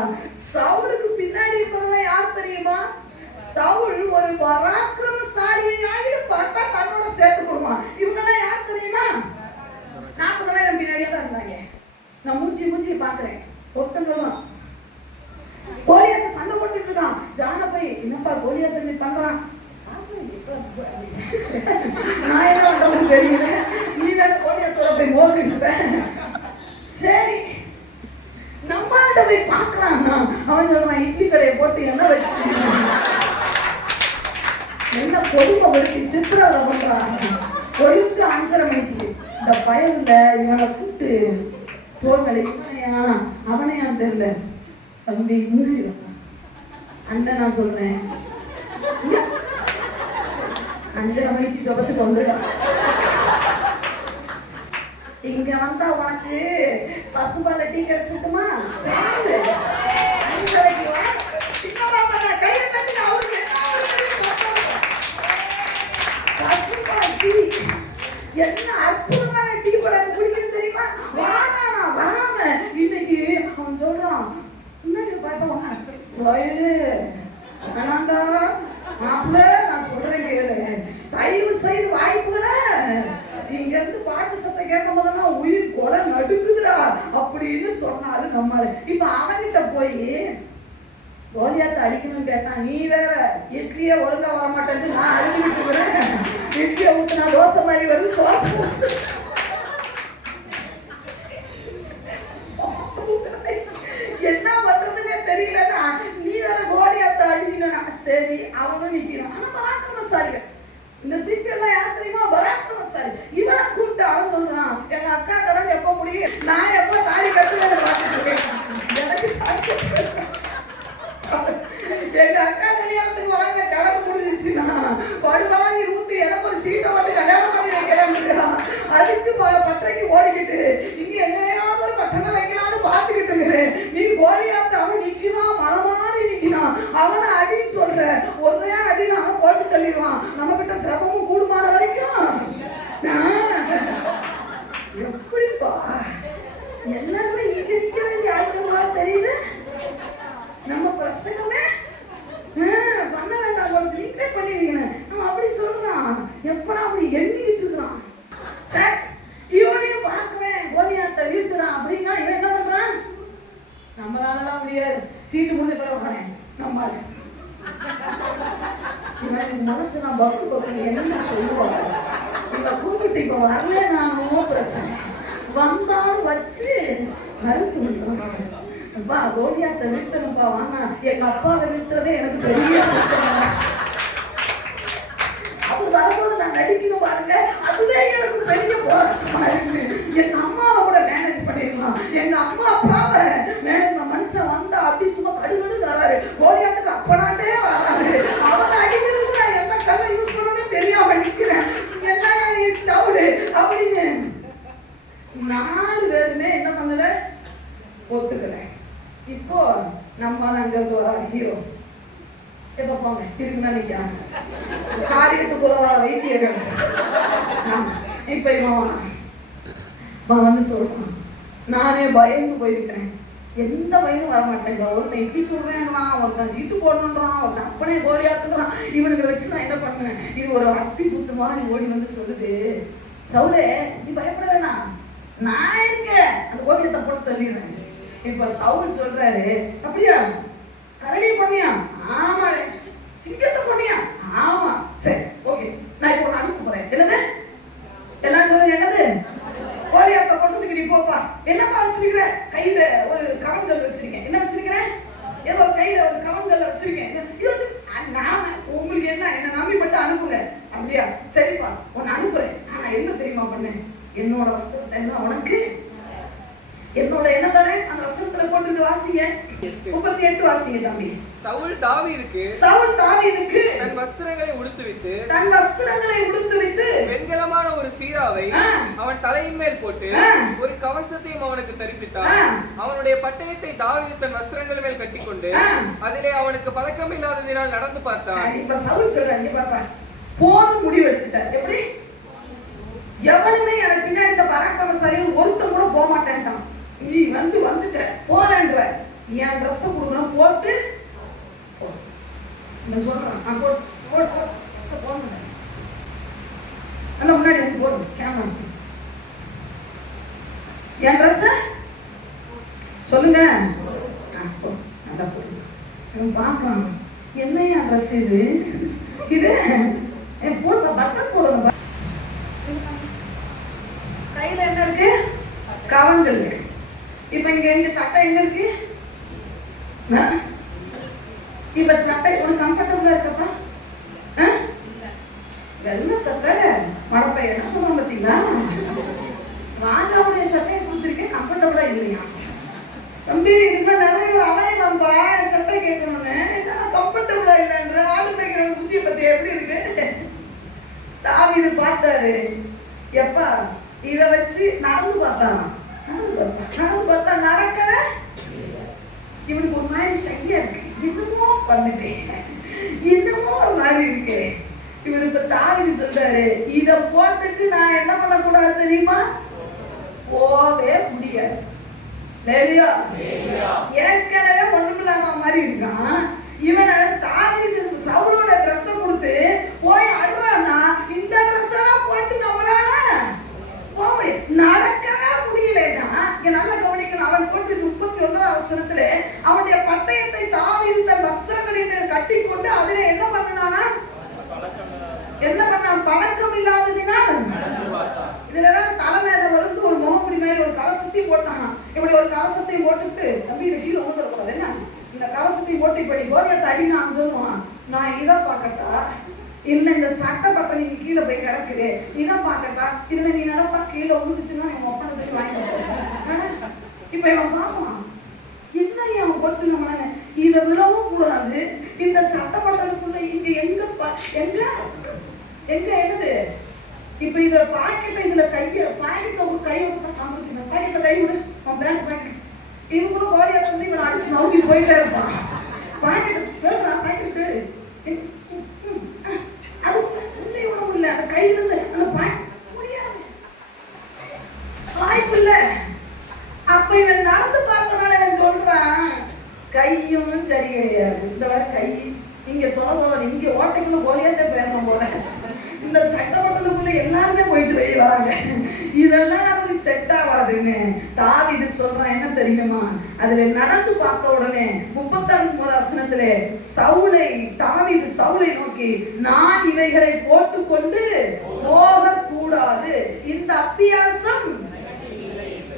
சவுலுக்கு பின்னாடி இருந்ததெல்லாம் யார் தெரியுமா? சவுல் ஒரு பராக்கிரமசாலியை ஆகிட்டு பார்த்தா தன்னோட சேர்த்து கொடுப்பான். இவங்கெல்லாம் யார் தெரியுமா? 40 நாள் பின்னாடியே தான் இருந்தாங்க. நான் மூஞ்சி பாக்குறேன். ஒருத்தங்களும் கோலியாத்த சண்டை போட்டுட்டு இருக்கான். ஜான போய் என்னப்பா கோலியாத்த நீ பண்றான், நான் என்ன பண்றதுன்னு தெரியல, நீ வேற கோலியாத்தோட போய் மோதிட்டு. சரி நம்மள்ட்ட போய் பார்க்கலாம்னா அவன் சொல்றான், இட்லி கடையை போட்டு என்ன வச்சு என்ன கொடுமைப்படுத்தி சித்திரவதை பண்றான். கொடுத்து 5:30 மணிக்கு இந்த பயன்ல இவனை கூப்பிட்டு தோல்களை அவனையான்னு தெரியல, தம்பி முன்னாடி அண்ணன் நான் சொல்றேன் 5:30 மணிக்கு ஜபத்துக்கு வந்துடலாம். இங்க வந்தா உனக்கு பசுபால டீ கிடைச்சிருக்குமா? சரி 5:30 வா. என்னப்பா பண்ண கையை தட்டி அவருக்கு பசுபால் டீ என்ன அற்புதமான டீ போட குடிக்கணும் தெரியுமா? வாடானா வாம இன்னைக்கு அவன் சொல்றான், முன்னாடி பாப்பா வயலு வேணாண்டா மாப்பிள்ள, நான் சொல்றேன் கேளு, தயவு செய்து வாய்ப்புல இங்க இருந்து பாட்டு சத்தம் கேட்கும் போதெல்லாம் உயிர் கொலை நடுக்குதுடா அப்படின்னு சொன்னாரு நம்மள. இப்ப அவன்கிட்ட போய் கோலியாத்த அடிக்கணும்னு கேட்டான். நீ வேற இட்லியே ஒழுங்கா வர மாட்டேன்னு நான் அழுதுகிட்டு இருக்கிறேன். இட்லியை ஊத்துனா தோசை மாதிரி வருது, தோசை என்ன பண்றதுன்னே தெரியலன்னா நீ வேற கோலியாத்த அடிக்கணும்னா சரி அவனும் நிக்கிறான். ஆனா பராக்கிரமசாலிகள் இந்த பீப்பி எல்லாம் யார் தெரியுமா? பராக்கிரமசாலி. இவனை கூப்பிட்டு அவன் சொல்றான், எங்க அக்கா கடன் எப்ப முடியும், நான் எப்ப தாலி கட்டுவேன்னு பார்த்துட்டு இருக்கேன். எனக்கு எங்க அக்கா கல்யாணத்துக்கு வாங்கின கடன் முடிஞ்சிச்சுன்னா படுவாங்கி ஊத்து எனக்கு ஒரு சீட்டை மட்டும் கல்யாணம் பண்ணி வைக்கிறேன். அதுக்கு பட்டறைக்கு ஓடிக்கிட்டு இங்க எங்கனையாவது ஒரு பட்டணை வைக்கலாம்னு பார்த்துக்கிட்டு இருக்கிறேன். நீ கோலியாத்த அவன் நிக்கிறான், மலை மாறி நிக்கிறான், அவனை அடின்னு சொல்ற, ஒரே அடியில அவன் போட்டு தள்ளிடுவான். நம்ம கிட்ட ஜபமும் கூடுமான வரைக்கும் எப்படிப்பா எல்லாருமே இங்க நிக்க வேண்டிய ஆச்சரியமா தெரியல. நம்ம பிரசங்கமே பண்ண வேண்டாம், உங்களுக்கு நீங்களே பண்ணிருக்கீங்க. நம்ம அப்படி சொல்றான், எப்படா அப்படி எண்ணிக்கிட்டு இருக்கிறான். சரி இவனையும் பார்க்கிறேன், கோலியாத்த வீழ்த்துறான் அப்படின்னா இவன் என்ன பண்றான்? நம்மளாலலாம் முடியாது, சீட்டு முடிஞ்ச பிறகு வரேன் நம்மால. இவன் மனசு நான் பக்கு என்ன சொல்லுவாங்க, இவ கூப்பிட்டு இப்ப வரல நானும் பிரச்சனை வந்தாலும் வச்சு மறுத்து விட்டுறான். அப்பா கோலியாத்த வீழ்த்தணும்ப்பா வாங்க, எங்க அப்பாவை வீழ்த்துறதே எனக்கு பெரிய பிரச்சனை. அவர் வரும்போது நான் நடிக்கணும் பாருங்க, அதுவே எனக்கு பெரிய போராட்டமா இருக்கு. எங்க அம்மாவை கூட மேனேஜ் பண்ணிடலாம், எங்க அம்மா அப்பாவை மேனேஜ் மனுஷன் வந்தா அப்படி சும்மா கடுகடுன்னு வராரு, கோலியாத்துக்கு அப்பனாண்டே வராரு. அவரை அடிக்கிறதுக்கு நான் எந்த கல்லை யூஸ் பண்ணணும்னு தெரியாம நிக்கிறேன். என்ன நீ சவுடு அப்படின்னு 4 பேருமே என்ன பண்ணல, ஒத்துக்கல. இப்போ நம்ம அங்க வர ஹீரோ எப்ப போங்க இதுக்கு தான் நிக்கிறாங்க, காரியத்துக்கு உதவாத வைத்தியர்கள். இப்ப இவன் வந்து சொல்றான், நானே பயந்து போயிருக்கிறேன், எந்த பயனும் வரமாட்டேன். ஒருத்தன் இப்படி சொல்றேன்றான், ஒருத்தன் சீட்டு போடணுன்றான், ஒருத்தன் அப்பனே கோலியாத்துக்கிறான். இவனுக்கு வச்சு நான் என்ன பண்ணுவேன்? இது ஒரு அத்தி குத்து மாதிரி ஓடி வந்து சொல்லுது, சவுலே நீ பயப்பட வேணாம், நான் இருக்கேன், அந்த கோலியத்தை போட்டு தள்ளிடுறேன். இப்ப சவுல் சொல்றாரு, அப்படியா கரடியை கொண்டியா? ஆமாடே. சிங்கத்தை கொண்டியா? ஆமா. சரி ஓகே, நான் இப்போ அனுப்ப போறேன். என்னது எல்லாம் சொல்லுங்க, என்னது கோலியாத்தை கொண்டதுக்கு நீ போப்பா. என்னப்பா வச்சிருக்கிற? கையில ஒரு கவன்கள் வச்சிருக்கேன். என்ன வச்சிருக்கிறேன்? வச்சிருக்கேன். இதை வச்சு நான் உங்களுக்கு என்ன நம்பி மட்டும் அனுப்புங்க. அப்படியா? சரிப்பா, உன்னை அனுப்புறேன். ஆனா என்ன தெரியுமா பண்ணேன்? என்னோட வஸ்திரத்தை எல்லாம் உனக்கு, என்னோட என்ன தரேன்? அந்த வசனத்துல போட்டுருக்கு, வாசிங்க. 38 வாசிங்க தம்பி. சவுல் தாவீதுக்கு தன் வஸ்திரங்களை உடுத்துவித்து வெண்கலமான ஒரு சீராவை அவன் தலையின் மேல் போட்டு ஒரு கவசத்தையும் அவனுக்கு தரிப்பித்தான். அவனுடைய பட்டயத்தை தாவீது தன் வஸ்திரங்கள் மேல் கட்டிக்கொண்டு அதிலே அவனுக்கு பழக்கம் இல்லாததினால் நடந்து பார்த்தான். இப்ப சவுல் சொல்றாங்க, பாப்பா போன முடிவு எடுத்துட்டார். எப்படி? எவனுமே எனக்கு பின்னாடி இந்த பராக்கிரமசாலிகள் ஒருத்தன் கூட போக மாட்டேன்ட்டான். நீ வந்துட்ட போறேன்ற என் ட்ரெஸ் கொடுக்குறோம் போட்டு சொல்றேன். நான் போட்டு நல்லா முன்னாடி வந்து போடு கேமரா. என் ட்ரெஸ் சொல்லுங்க, நல்லா போடு பார்க்கலாம். என்ன என் ட்ரெஸ் இது? இது போடுவா, பட்டன் போடணும். கையில என்ன இருக்கு? கவன்கள் இருக்கு. இப்ப இங்க எங்க சட்டை எங்க இருக்கு? இப்ப சட்டை உனக்கு கம்ஃபர்டபுளா இருக்கப்பா? வெள்ள சட்டை மடப்பை என்ன சொல்லுவோம் பார்த்தீங்களா? ராஜாவுடைய சட்டையை கொடுத்துருக்கேன், கம்ஃபர்டபுளா இல்லையா தம்பி? இதெல்லாம் நிறைய பேர் அலையணும்பா சட்டை கேட்கணும்னு. என்ன கம்ஃபர்டபுளா இல்லைன்ற ஆளு மேய்க்கிறவங்க புத்திய பத்தி எப்படி இருக்கு? தாவீது பார்த்தாரு. எப்பா இத வச்சு நடந்து பார்த்தானா? நடந்து பார்த்தா நடக்கவே இவனுக்கு ஒரு மாதிரி சங்கியா இருக்கு. என்னமோ பண்ணுது, என்னமோ ஒரு மாதிரி இருக்கு. இவர் இப்ப தாவீது சொல்றாரு, இத போட்டுட்டு நான் என்ன பண்ணக்கூடாது தெரியுமா? போவே முடியாது. ஏற்கனவே ஒண்ணுமில்லாம மாதிரி இருக்கான். இவனை தாவீது சவுலோட ட்ரெஸ் கொடுத்து போய் அடுறான்னா இந்த ட்ரெஸ் எல்லாம் போட்டு நம்மளால போக முடியும்? நடக்கவே முடியலன்னா இங்க நல்லா கவனிக்கணும். அவன் போட்டு 39 வசனத்துல அவனுடைய பட்டயத்தை தாவீது தன் வஸ்திரங்களில் கட்டி கொண்டு அதுல என்ன பண்ணானா? பழக்கம் இல்லாததினால் இதுல வேற தலைமையில வந்து ஒரு முகமுடி மாதிரி ஒரு கவசத்தையும் போட்டானா. இப்படி ஒரு கவசத்தையும் போட்டுட்டு தம்பி இதை கீழே ஊந்துடக்கூடாது. என்ன இந்த கவசத்தையும் போட்டு இப்படி கோடியத்தை அடினான்னு சொல்லுவான். நான் இதை பார்க்கட்டா இல்ல இந்த சட்டை பட்டை நீங்க கீழே போய் கிடக்குது இதை பார்க்கட்டா? இதுல நீ நடப்பா கீழே ஊந்துச்சுன்னா என் ஒப்பனத்துக்கு வாங்கி. இப்ப இவன் பாப்பான், என்ன அவன் போட்டு நம்ம இதை விழவும் கூடாது. இந்த சட்டை பட்டனுக்குள்ள இங்க எங்க என்னது? இப்ப இதுல பாக்கெட்ட இதுல பாக்கெட்ல ஒரு கையை காமிச்சுக்கணும். பாக்கெட்ல கை விடு, அவன் பேண்ட் பாக்கெட் இது கூட கோடியா வந்து இவன் அடிச்சு நோக்கி போயிட்டே இருப்பான். பாக்கெட் பாக்கெட் தேடு, அது உள்ளே விட முடியல. அந்த கையில இருந்து அந்த பாக்கெட் முடியாது, வாய்ப்பு இல்ல. அப்ப இவன் நடந்து பார்த்தனால இவன் சொல்றான், கையும் சரி கிடையாது. இந்த வர கை இங்க தொலை இங்க ஓட்டைக்குள்ள கோலியாத்த போயிடணும் போல. இந்த சட்டமன்றத்துக்குள்ள எல்லாருமே போயிட்டு வெளியே வராங்க. இதெல்லாம் நமக்கு செட் ஆகாதுன்னு தாவீது சொல்றான். என்ன தெரியுமா? அதுல நடந்து பார்த்த உடனே 39 வசனத்திலே தாவீது சவுலை நோக்கி, நான் இவைகளை போட்டுக்கொண்டு போக கூடாது, இந்த அபியாசம்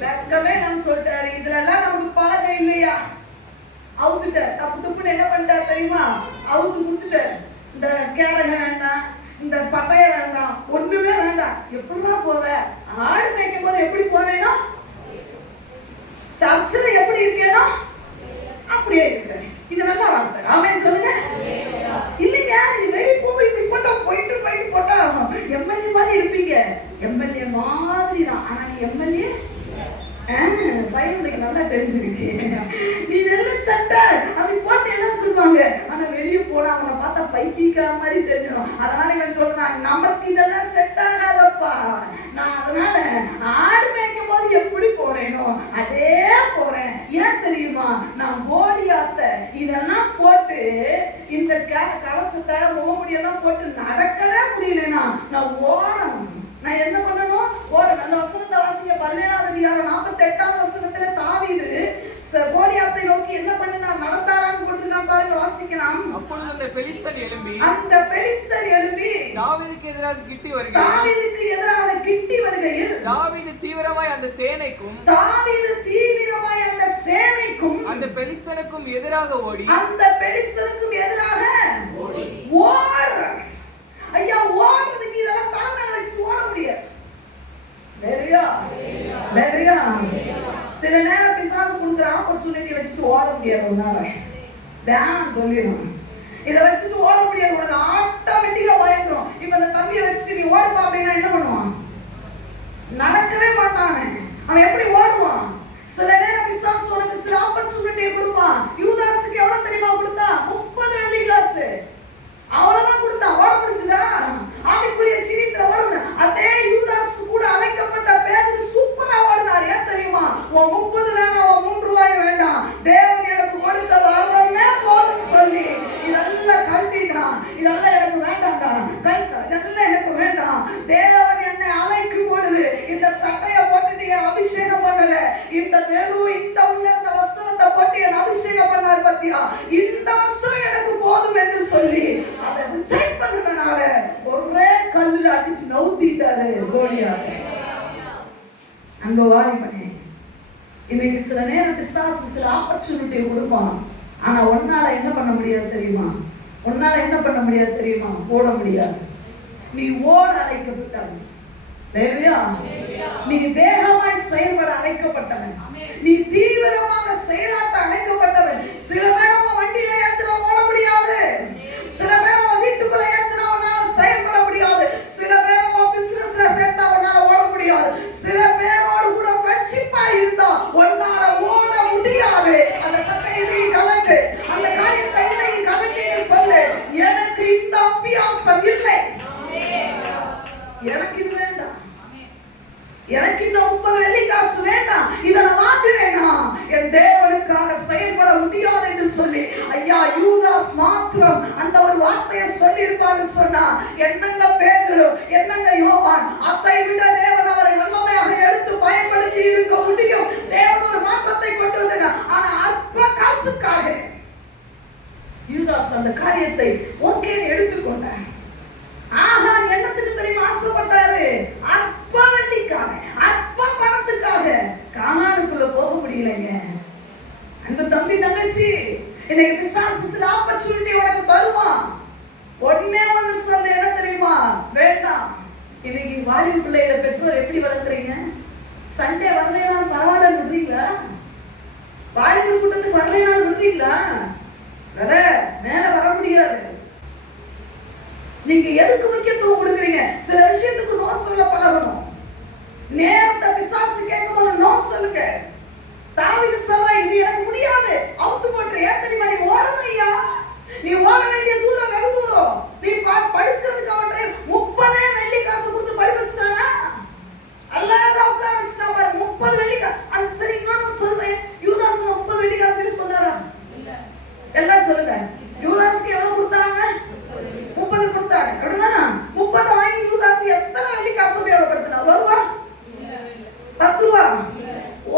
வெக்கமே நம்ம சொல்லிட்டாரு. இதுல எல்லாம் நமக்கு பழகம் இல்லையா? அவுத்துட்டார். தப்பு தப்புன்னு என்ன பண்ணிட்டார் தெரியுமா? அவுத்து கொடுத்துட்டார். இந்த கேடக வேண்டாம், இந்த பட்டைய வேண்டாம், ஒண்ணுமே வேண்டாம். எப்படிதான் போவ? ஆடு மேய்க்கும் போது எப்படி போனேனோ, சர்ச்சில் எப்படி இருக்கேனோ அப்படியே இருக்கிறேன். இது நல்ல வார்த்தை. ஆமென் சொல்லுங்க. இல்லைங்க நீ வெளியே போய் இப்படி போட்டா போயிட்டு போட்டா எம்எல்ஏ மாதிரி இருப்பீங்க. எம்எல்ஏ மாதிரி தான், ஆனா நீ எம்எல்ஏ பயந்துக்கு நல்லா தெரிஞ்சிருக்கு. நீ நல்ல சட்டை அப்படி போட்டு என்ன சொல்லுவாங்க, ஆனா வெளியே போனா அவனை பார்த்தா பைத்தியக்கார மாதிரி தெரிஞ்சிடும். அதனால இவன் சொல்றான், நமக்கு இதெல்லாம் செட் ஆகாதப்பா. நான் அதனால ஆடு மேய்க்கும் போது எப்படி போறேனோ அதே போறேன். ஏன் தெரியுமா? நான் கோலியாத்த இதெல்லாம் போட்டு இந்த கவசத்தை முகமுடியெல்லாம் போட்டு நடக்கவே முடியலன்னா நான் ஓடணும். நான் என்ன பண்ணணும்? ஓடணும். அந்த வசனத்தை வாசிங்க. 17ஆம் அதிகாரம் 48ஆம் வசனத்துல தாவீது கோலியாத்தை நோக்கி என்ன பண்ணினா நடந்தாரான்னு போட்டுருக்கான் பாருங்க, வாசிக்கலாம். அப்பொழுது அந்த பெலிஸ்தர் எழும்பி தாவீதுக்கு எதிராக கிட்டி வருகையில் தாவீது தீவிரமாய் அந்த சேனைக்கும் அந்த பெலிஸ்தனுக்கும் எதிராக ஓடி ஓடுற. ஐயா, ஓடுறதுக்கு இதெல்லாம் தலைமையில வச்சுட்டு ஓட முடியாது. சில நேரம் பிசாசு கொடுக்குற ஆப்பர்ச்சுனிட்டி வச்சுட்டு ஓட முடியாது. உன்னால வேணாம் சொல்லிடணும். இதை வச்சுட்டு ஓட முடியாது. உனக்கு ஆட்டோமேட்டிக்கா பயந்துரும். இப்ப இந்த தம்பியை வச்சுட்டு நீ ஓடுப்பா அப்படின்னா என்ன பண்ணுவான்? நடக்கவே மாட்டான். அவன் எப்படி ஓடுவான்? சில நேரம் பிசாசு உனக்கு சில ஆப்பர்ச்சுனிட்டியை கொடுப்பான். யூதாஸுக்கு எவ்வளவு தெரியுமா கொடுத்தான்? 30 வெள்ளி காசு. அவ்வளவுதான் கொடுத்தான். ஓட முடிச்சுதா? ஆவிக்குரிய ஜீவியத்துல ஓடணும். அதே யூதாஸ் கூட அழைக்கப்பட்ட பேதுரு சூப்பரா ஓடினார். ஏன் தெரியுமா? உன் 30 வேணாம், உன் 3 ரூபாய் வேண்டாம், தேவன் எனக்கு கொடுத்த வரமே போதும் சொல்லி இதெல்லாம் கழட்டிட்டான். இதெல்லாம் எனக்கு வேண்டாம்டா, இதெல்லாம் எனக்கு வேண்டாம். தேவன் என்னை அழைக்கும் பொழுது இந்த சட்டையை போட்டுட்டு என் அபிஷேகம் பண்ணல, இந்த வெறும் இந்த உள்ள இந்த வஸ்திரத்தை போட்டு என் அபிஷேகம் பண்ணார் பத்தியா, இந்த வஸ்திரம் எனக்கு போதும் என்று சொல்லி அதை ரிஜெக்ட் பண்ணனால ஒரே கல்லுல அடிச்சு நவுத்திட்டாரு கோலியாத்தை. அங்க வாடி பண்ணி இன்னைக்கு சில நேரம் பிசாசு சில ஆப்பர்ச்சுனிட்டியை கொடுப்பான். ஆனா உன்னால என்ன பண்ண முடியாது தெரியுமா? ஓட முடியாது. நீ ஓட அழைக்கப்பட்டவன். நீ வேகமாய் செயல்பட அழைக்கப்பட்டவன். நீ தீவிரமாக செயலாட்ட அழைக்கப்பட்டவன். சில பேர் வண்டியில ஏத்துனா ஓட முடியாது. சில பேர் வீட்டுக்குள்ள ஏத்துனா உன்னால செயல்பட முடியாது. சில பேர் பிசினஸ்ல சேர்த்தா உன்னால ஓட முடியாது. சில பேரோடு கூட ஃப்ரெண்ட்ஷிப்பா இருந்தா உன்னால ஓட முடியாது. அந்த சட்டையை நீ கலட்டு, அந்த காரியத்தை நீ கலட்டிட்டு சொல்லு, எனக்கு இந்த அபியாசம் இல்லை, எனக்கு இது வேண்டாம், எனக்கு இந்த 30 வெள்ளி காசு வேண்டாம், இதை நான் வாங்கினேனா என் தேவனுக்காக செயல்பட முடியாது என்று சொல்லி ஐயா யூதாஸ் மாத்திரம் அந்த ஒரு வார்த்தையை சொல்லி இருப்பாரு. சொன்னா என்னங்க பேதுரு, என்னங்க யோவான், அதை விட தேவன் அவரை வல்லமையாக எடுத்து பயன்படுத்தி இருக்க முடியும். தேவன் ஒரு மாற்றத்தை கொண்டு வந்தார். ஆனா அற்ப காசுக்காக யூதாஸ் அந்த காரியத்தை ஓகே எடுத்துக்கொண்டார். ஆஹா, என்னத்துக்கு தெரியுமா ஆசைப்பட்டாரு? அற்ப வெள்ளிக்காக, அற்ப பணத்துக்காக கானானுக்குள்ள போக முடியலைங்க. அந்த தம்பி தங்கச்சி, இன்னைக்கு பிசாசு சில ஆப்பர்ச்சுனிட்டி உனக்கு தருவான். ஒண்ணே ஒண்ணு சொல்ல, என்ன தெரியுமா? வேண்டாம். இன்னைக்கு வாலிப பிள்ளைகளை பெற்றோர் எப்படி வளர்க்குறீங்க? சண்டே வரலைனாலும் பரவாயில்ல விடுறீங்களா? வாலிபர் கூட்டத்துக்கு வரலைனாலும் விடுறீங்களா? மேல வர முடியாது. நீங்க எதுக்கு முக்கியத்துவம் கொடுக்குறீங்க? சில விஷயத்துக்கு நோ சொல்ல பழகணும். நேரத்தை பிசாசு கேட்கும்போது நோ சொல்லுங்க. தாவீது சொல்றான், இது எனக்கு முடியாது, அவுத்து போட்டுரு. ஏன் தெரியுமா? நீ ஓடணும் ஐயா, நீ ஓட வேண்டிய தூரம் வெகு தூரம். நீ படுக்கிறதுக்கு அவன்கிட்ட 30 வெள்ளி காசு கொடுத்து படுக்க வச்சுட்டானா? அல்லாத உட்கார வச்சுட்டான் பாரு. 30 வெள்ளி காசு. அது சரி, இன்னொன்னு சொல்றேன், யூதாஸ் 30 வெள்ளி காசு யூஸ் பண்ணாரா? எல்லாம் சொல்லுங்க. யூதாஸ்க்கு எவ்வளவு கொடுத்தாங்க? 30 கொடுத்தாங்க. அப்படிதானா? 30 வாங்கி யூதாஸ் எத்தனை வெள்ளி காசு உபயோகப்படுத்தினா? 1 ரூபா, 10 ரூபா,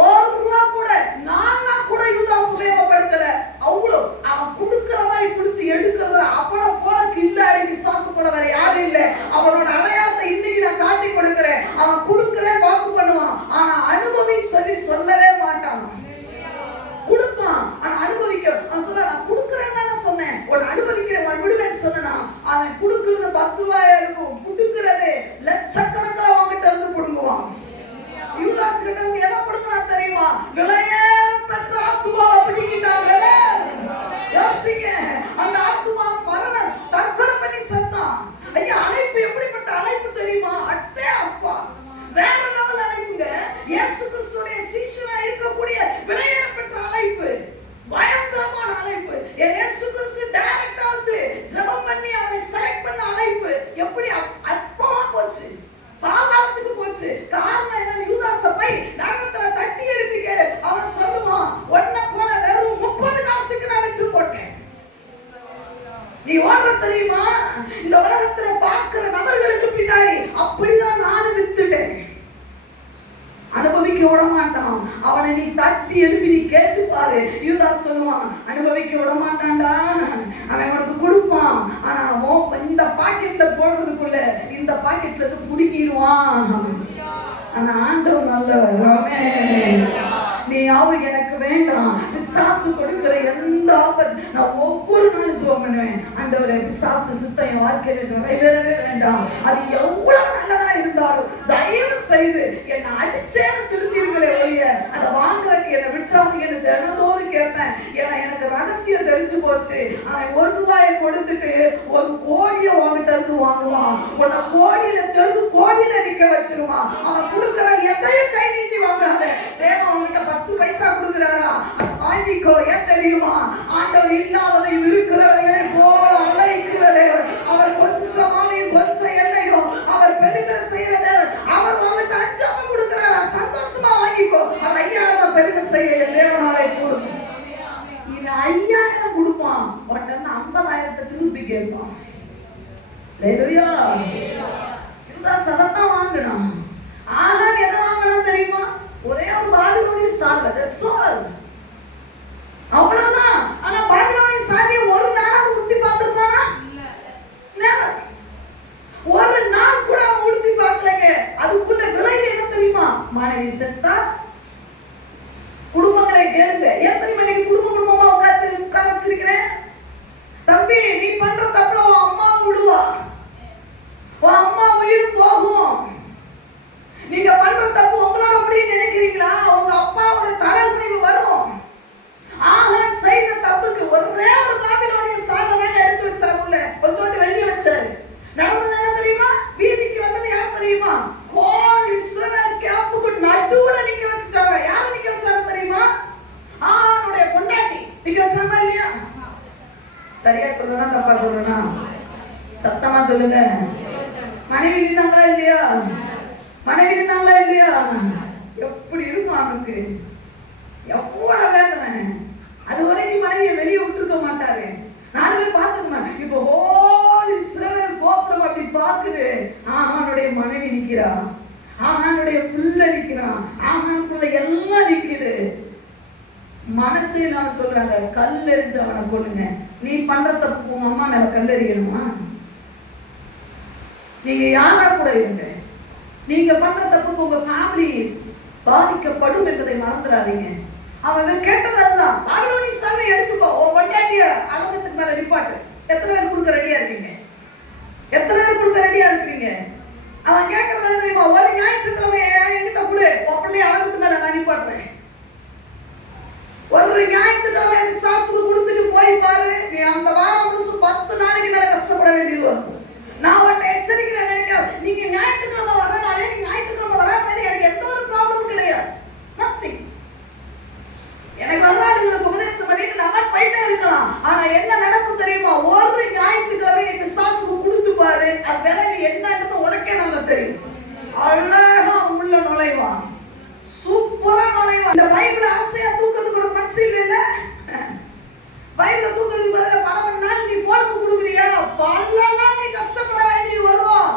1 ரூபா கூட 4 கூட யூதாஸ் உபயோகப்படுத்தல. அவ்வளவு அவன் கொடுக்கிற மாதிரி கொடுத்து எடுக்கிறதுல அவனை போல கில்லாடி விசுவாச போல வேற யாரும் இல்லை. அவனோட அடையாளத்தை இன்னைக்கு நான் காட்டி கொடுக்கிறேன். அவன் கொடுக்கிறேன் வாக்கு பண்ணுவான், ஆனா அனுபவின்னு சொல்லி சொல்லவே மாட்டான். கொடுப்பான், ஆனா அனுபவிக்க அவன் சொல்ல, நான் கொடுக்கிறேன்னு தானே சொன்னேன், உன்னை அனுபவிக்கிறேன், உன் விடுவேன்னு சொன்னா அவன் கொடுக்கிறது 10 ரூபாயா இருக்கும், கொடுக்கிறதே லட்சக்கணக்கில் அவங்கிட்ட இருந்து கொடுங்குவான். யூதாஸ் கிட்ட இருந்து எதை கொடுக்கனா தெரியுமா? விலையேறப்பெற்ற ஆத்துமாவை பிடிக்கிட்டாங்க. யோசிங்க, அந்த ஆத்துமா மரண தற்கொலை பண்ணி செத்தான். ஐயா, அழைப்பு எப்படிப்பட்ட அழைப்பு தெரியுமா? அட்டே அப்பா, வேற லெவல் அழைப்புங்க. இயேசு கிறிஸ்துடைய சீஷனா இருக்கக்கூடிய விலையேறப்பெற்ற அழைப்பு, பயங்கரமான அழைப்பு. இயேசு கிறிஸ்து டைரக்டா வந்து ஜெபம் பண்ணி அவரை செலக்ட் பண்ண அழைப்பு எப்படி அற்பமா போச்சு, பாதாளத்துக்கு போச்சு. காரணம் என்ன? யூதாஸ போய் நரகத்துல தட்டி எழுப்பி கேளு, அவன் சொல்லுவான், ஒன்ன போல வெறும் 30 காசுக்கு நான் விற்று போட்டேன். நீ ஓடுற தெரியுமா? இந்த உலகத்துல பார்க்கிற நபர்களுக்கு பின்னாடி அப்படிதான் நானும் வித்துட்டேன். அனுபவிக்க விட மாட்டான். அவனை நீ தட்டி எழுப்பி நீ கேட்டு பாரு. யூதாஸ் சொல்லுவான், அனுபவிக்க விட மாட்டான்டா, அவன் உனக்கு கொடுப்பான், ஆனா இந்த பாக்கெட்ல போடுறதுக்குள்ள இந்த பாக்கெட்ல இருந்து புடுங்கிடுவான். ஆனா ஆண்டவர் நல்லவர். நீயாவது எனக்கு வேண்டாம். பிசாசு கொடுக்கிற எந்த ஆபத்து நான் ஒவ்வொரு நாளும் ஜெபம் பண்ணுவேன். ஆண்டவரே, பிசாசு சித்தம் என் வாழ்க்கையில நிறைவேறவே வேண்டாம். அது எவ்வளவு நல்லதா இருந்தாலும் தயவு செய்து என்னை அடிச்சேன்னு திரும்பிருங்களே ஒழிய அதை வாங்குறதுக்கு என்னை விட்டுறாதீங்கன்னு தினந்தோறும் கேட்பேன். ஏன்னா எனக்கு ரகசியம் தெரிஞ்சு போச்சு. அவன் ₹1 கொடுத்துட்டு 1 கோடியை வாங்கிட்டு இருந்து வாங்குவான். உன்னை கோடியில நிக்க வச்சிருவான். அவன் கொடுக்கிற எதையும் கை நீட்டி வாங்காத. தேவன் அவன்கிட்ட 10 பைசா கொடுக்குறாரா, அதை வாங்கிக்கோ. ஏன் தெரியுமா? ஆண்டவர் இல்லாததை இருக்கிறவர்களை போல அழைக்கிற தேவன். அவர் கொஞ்சமாவையும் கொஞ்சம் எண்ணெயும் அவர் பெருகிற செய்யற தேவன். அவர் அவன்கிட்ட 5 கொடுக்குறாரா, சந்தோஷமா வாங்கிக்கோ. அது 5000 பெருக செய்ய தேவனாலே கொடுக்கும். இவன் 5000 கொடுப்பான், உன்கிட்ட 50,000 திருப்பி கேட்பான். ஹல்லேலூயா. யூதாஸ் அதைத்தான் வாங்கினான். ஆகான் எதை வாங்கினான் தெரியுமா? ஒரே ஒரு பாபிலோனிய சால். அவ்வளவுதான். ஆனா பாபிலோனிய சாவியை ஒரு நாளாவது உடுத்தி பார்த்திருப்பானா? நெவர். ஒரு நாள் கூட அவன் உடுத்தி பார்க்கலங்க. அதுக்குள்ள விளைவு என்ன தெரியுமா? மனைவி செத்தா. குடும்பங்களை கேளுங்க. ஏன் தெரியுமா இன்னைக்கு குடும்பமா உட்கார வச்சிருக்கிறேன்? தம்பி, நீ பண்ற தப்புல உன் அம்மா விடுவா, உன் அம்மா உயிர் போகும். நீங்க பண்ற தப்பு உங்களோட முடியும் நினைக்கிறீங்களா? உங்க அப்பாவோட தலைகுனிவு வரும். ஆகான் செய்த தப்புக்கு ஒரே ஒரு பாபிலோனிய சாலை தான் எடுத்து வச்சாரு. உள்ள கொஞ்சோண்டு வெளியே வச்சாரு. நடந்தது என்ன தெரியுமா? வீதிக்கு வந்தது யார் தெரியுமா? ஹோல் இஸ்ரவேல் கேம்புக்கு நடுவுல நிக்க வச்சுட்டாங்க. யாரை நிக்க வச்சாங்க தெரியுமா? ஆகானுடைய பொண்டாட்டி நிக்க வச்சாங்க இல்லையா? சரியா சொல்லனா தப்பா சொல்லனா? சத்தமா சொல்லுங்க. மனைவி நின்னாங்களா இல்லையா? மனைவி நின்னாங்களா இல்லையா? எப்படி இருக்கும் அவனுக்கு? எவ்வளவு வேதனை. அது வரைக்கும் மனைவியை வெளியே விட்டுருக்க மாட்டாரு. 4 பேர் பார்த்துக்கணும். இப்போ ஹோல் இஸ்ரவேல் கோத்திரம் அப்படி பார்க்குது. ஆகானுடைய மனைவி நிக்கிறா, ஆகானுடைய பிள்ளை நிக்கிறான், ஆகானுக்குள்ள எல்லாம் நிக்குது. மனசே நான் சொல்றாங்க, கல் எறிஞ்சு அவனை கொள்ளுங்க. நீ பண்ற தப்பு உங்க அம்மா மேல கல் எறியணுமா? நீங்க யாரா கூட இருங்க, நீங்க பண்ற தப்புக்கு உங்க ஃபேமிலி பாதிக்கப்படும் என்பதை மறந்துடாதீங்க. அவன் கேட்டதான் பாபிலோனிய சாலை எடுத்துக்கோ, உன் பொண்டாட்டிய அலங்கத்துக்கு மேல நிப்பாட்டு. எத்தனை பேர் கொடுக்க ரெடியா இருக்கீங்க? எத்தனை பேர் கொடுக்க ரெடியா இருக்கீங்க? அவன் கேட்கறது தெரியுமா? ஒரு ஞாயிற்றுக்கிழமை என்கிட்ட கொடு, உன் பிள்ளைய அலங்கத்துக்கு மேல நான் நிப்பாட்டுறேன். ஒரு ஞாயிற்றுக்கிழமை விசாசுக்கு கொடுத்துட்டு போய் பாரு, நீ அந்த வாரம் முழுசு 10 நாளைக்கு மேல கஷ்டப்பட வேண்டியது வரும். நான் உன்னை எச்சரிக்கிறேன். நினைக்காது நீங்க ஞாயிற்றுக்கிழமை வரனாலே, நீங்க ஞாயிற்றுக்கிழமை வராதனாலே எனக்கு எந்த ஒரு ப்ராப்ளமும் கிடையாது. நத்திங். எனக்கு வரலாறுகளுக்கு உபதேசம் பண்ணிட்டு நான் போயிட்டே இருக்கலாம். ஆனா என்ன நடக்கும் தெரியுமா? ஒரு ஞாயிற்றுக்கிழமை நீ விசாசுக்கு கொடுத்து பாரு, அது விளைவு என்னன்றது உனக்கே நல்லா தெரியும். அழகா உள்ள நுழைவான், சூப்பரா நுழைவான். இந்த பைபிள ஆசையா தூக்கிறதுக்கு ஒரு மனசு இல்ல. பைபிள தூக்கிறதுக்கு பதிலா பல மணி நேரம் நீ போனுக்கு கொடுக்குறியா, பல நாள் நீ கஷ்டப்பட வேண்டியது வரும்.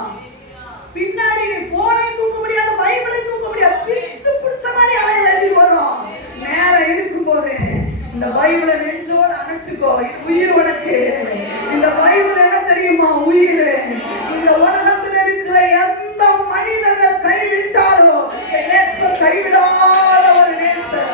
பின்னாடி நீ போனையும் தூக்க முடியாது, பைபிளையும் தூக்க முடியாது, பித்து பிடிச்ச மாதிரி அலைய வேண்டியது வரும். நேரம் இருக்கும் போது இந்த பைபிளை நெஞ்சோட அணைச்சுக்கோ. இது உயிர் உனக்கு. இந்த பைபிள் என்ன தெரியுமா? உயிர். இந்த உலகத்தில் இருக்கிற எந்த மனிதர்கள் கைவிட்டாலும் என் நேசம் கைவிடாத ஒரு நேசம்.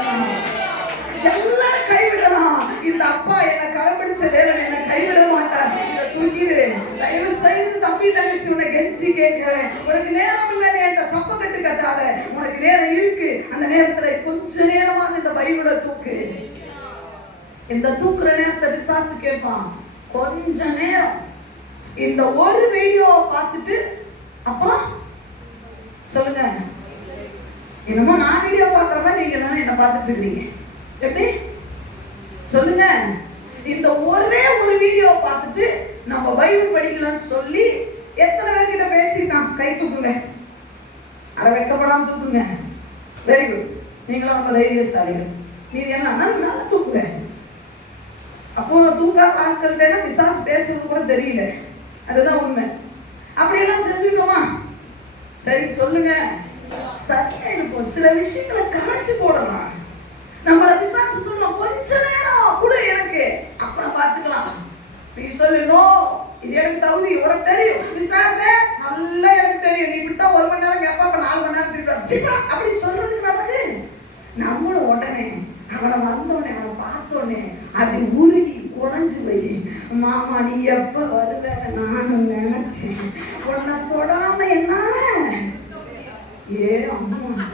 எல்லாரும் கைவிடலாம். இந்த அப்பா என்ன கரம்பிடிச்ச தேவன் என்ன கைவிட மாட்டார். இதை தூக்கிடு. தயவு செய்து தம்பி தங்கச்சி உன்னை கெஞ்சி கேட்கிறேன். உனக்கு நேரம் இல்லைன்னு என்கிட்ட சப்ப கட்டு கட்டாத. உனக்கு நேரம் இருக்கு. அந்த நேரத்துல கொஞ்ச நேரமாக இந்த பைபிளை தூக்கு. இந்த தூக்குற நேரத்தை விசாசு கேட்பான். கொஞ்ச நேரம் இந்த ஒரு வீடியோவை பார்த்துட்டு அப்புறம் சொல்லுங்க. என்னமோ நான் வீடியோ பார்க்குற மாதிரி நீங்க தானே என்ன பார்த்துட்டு இருக்கீங்க. எப்படி சொல்லுங்க? இந்த ஒரே ஒரு வீடியோ பார்த்துட்டு நம்ம பைபிள் படிக்கலாம்னு சொல்லி எத்தனை பேர்கிட்ட பேசிட்டான்? கை தூக்குங்க. அதை வெக்கப்படாம தூக்குங்க. Very good. நீங்களும் ரொம்ப தைரியசாலிகள். மீதி எல்லாம் நல்லா தூக்குங்க. அப்போ தூக்காத ஆட்கள்கிட்ட விசாஸ் பேசுறது கூட தெரியல. அதுதான் உண்மை. அப்படியெல்லாம் செஞ்சுக்கோமா? சரி சொல்லுங்க. சரியா இருக்கும். சில விஷயங்களை கணச்சு போடலாம். நம்மள விசாசு சொல்லணும், கொஞ்ச நேரம் கூட எனக்கு அப்புறம் பார்த்துக்கலாம். நீ சொல்லு, இது எனக்கு தகுதி, உனக்கு தெரியும். விசாசே நல்லா எனக்கு தெரியும். நீ விட்டா 1 மணி நேரம் கேப்பா, அப்ப 4 மணி நேரம் திருப்பி அப்படி சொல்றதுக்கு நமக்கு நம்மளும் உடனே அவனை வந்தோடனே அவனை பார்த்தோடனே அப்படி உருகி குழஞ்சு போய், மாமா நீ எப்ப வருவேன்னு நானும் நினைச்சேன், உன்னை தொடாம என்னால அம்மா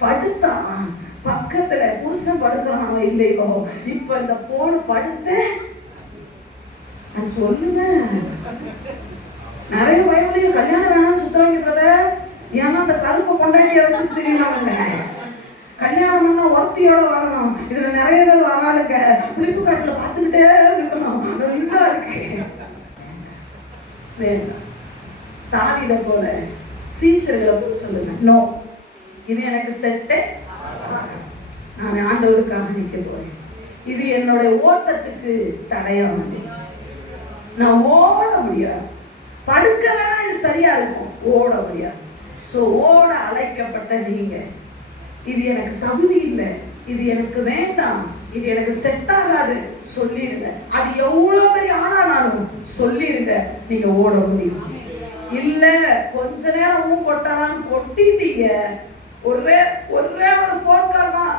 படுத்தா பக்கத்துல புருஷன் படுக்கிறானோ இல்லையோ, இப்ப இந்த போன் படுத்து சொல்லுங்க. நிறைய வயவுலையே கல்யாணம் வேணாம் சுத்தரங்கிறத, ஏன்னா அந்த கருப்பை கொண்டாட்டிய வச்சு தெரியுறாங்க. கல்யாணம் பண்ணா ஒருத்தியோட வரணும், இதுல நிறைய பேர் வராளுங்க, புளிப்பு காட்டுல பார்த்துக்கிட்டே இருக்கணும், இதா இருக்கு. தாவித போல சீஷர்களை போய் சொல்லுங்க, நோ இது எனக்கு செட்டே, நான் ஆண்டவருக்காக நிக்க போறேன், இது என்னுடைய ஓட்டத்துக்கு தடையானது, நான் ஓட முடியாது, படுக்க வேணா இது சரியா இருக்கும், ஓட முடியாது. சோ ஓட அழைக்கப்பட்ட நீங்க, இது எனக்கு தகுதி இல்லை, இது எனக்கு வேண்டாம், இது எனக்கு செட் ஆகாது சொல்லிருங்க. அது எவ்வளவு பெரிய ஆனாலும் சொல்லிருங்க, நீங்க ஓட முடியும். இல்ல கொஞ்ச நேரம் கொட்டலான்னு கொட்டிட்டீங்க, ஒரே ஒரு போன் கால் தான்,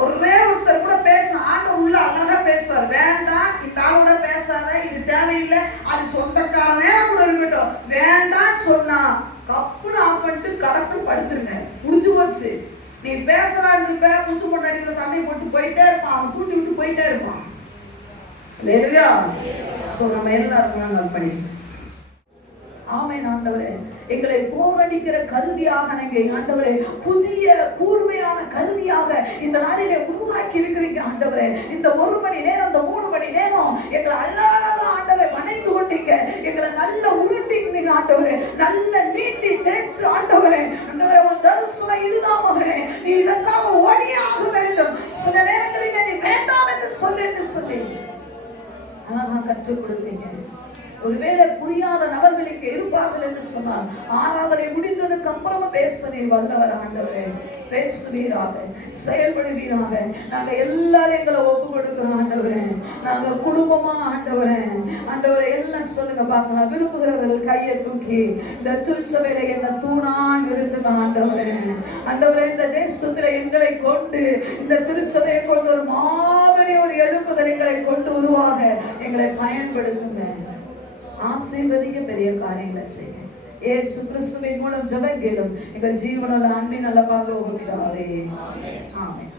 ஒரே ஒருத்தர் கூட பேசணும், ஆண்டவர் உள்ள அழகா பேசுவார், வேண்டாம் இந்த ஆளோட பேசாத, இது தேவையில்லை, அது சொந்தக்காரனே கூட இருக்கட்டும், வேண்டான்னு சொன்னா கப்புன்னு ஆஃப் பண்ணிட்டு கடப்புன்னு படுத்துருங்க, முடிஞ்சு போச்சு. நீ பேசலான்னு இருப்ப, புதுசு பொண்டாட்டிக்குள்ள சண்டை போட்டு போயிட்டே இருப்பான், அவன் தூட்டி விட்டு போயிட்டே இருப்பான். இல்லையா? சோ நம்ம எல்லாரும் நாங்கள் பண்ணி ஆமென். ஆண்டவரே எங்களை போரடிக்கிற கருவியாக நீங்க ஆண்டவரே புதிய கூர்மையான கருவியாக இந்த நாளிலே உருவாக்கி இருக்கிறீங்க ஆண்டவரே. இந்த 1 மணி நேரம், இந்த 3 மணி நேரம் எங்களை அழகாக ஆண்டவரை வணைந்து கொண்டீங்க, எங்களை நல்ல உருட்டிங்க ஆண்டவரே, நல்ல நீட்டி தேய்ச்சு ஆண்டவரே. ஆண்டவரே உன் தரிசனம் இதுதான் மகனே, நீ இதற்காக ஓடியே ஆக வேண்டும், சில நேரங்களில் நீ வேண்டாம் என்று சொல்லி அழகா கற்றுக் கொடுத்தீங்க. ஒருவேளை புரியாத நபர்கள் இங்கே இருப்பார்கள் என்று சொன்னால், ஆராதனை முடிந்ததுக்கு அப்புறமா பேச நீர் வல்லவர் ஆண்டவரே, பேசுவீராக, செயல்படுவீராக. நாங்க எல்லாரும் எங்களை ஒப்பு கொடுக்கிறோம் ஆண்டவரே, நாங்க குடும்பமா ஆண்டவரே. ஆண்டவரே எல்லாம் சொல்லுங்க பார்க்கலாம், விரும்புகிறவர்கள் கையை தூக்கி இந்த திருச்சபையில என்ன தூணா நிறுத்துங்க ஆண்டவரே. ஆண்டவரே இந்த தேசத்துல எங்களை கொண்டு, இந்த திருச்சபையை கொண்டு ஒரு மாபெரிய ஒரு எழுப்புதல் எங்களை கொண்டு உருவாக எங்களை பயன்படுத்துங்க. ஆசீர்வதிக்க பெரிய காரியங்களை செய்யுங்க. இயேசு கிறிஸ்துவின் மூலம் ஜெபம் கேளும் எங்கள் ஜீவனோட அன்பின் நல்ல பார்க்க ஆமென்.